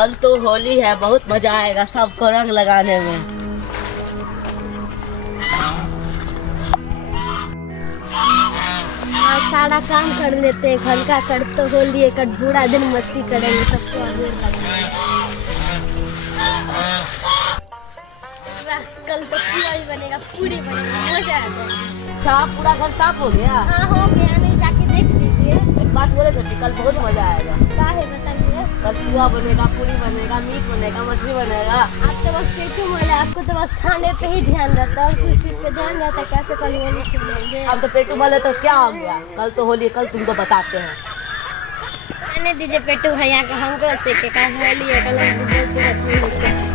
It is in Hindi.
कल तो होली है, बहुत मजा आएगा सबको रंग लगाने में। आज सारा काम कर लेते हैं, घर का कर तो होली है, कल पूरा दिन मस्ती करेंगे, सबको अबीर लगाएंगे। कल तो पूरा ही बनेगा, पूरी बनेगा, मजा आ जाएगा। अच्छा पूरा घर साफ हो गया? हाँ हो गया, नहीं जाके देख लीजिए। एक बात बोले छोटी, कल बहुत मजा आएगा। क्या है बताइए? कल पुआ बनेगा, पूरी बनेगा, मीट बनेगा, मछली बनेगा। आप तो बस पेटू वाले, आपको तो बस खाने पे ही ध्यान रहता है, और किस चीज पे ध्यान रहता है? कैसे कल होली खेलेंगे? अब तो पेटू वाले तो क्या हो गया, कल तो होली, कल तुमको बताते हैं। आने दीजिए पेटू भैया को, हमको सीखे का होली है, कल हम बोलते रहते हैं।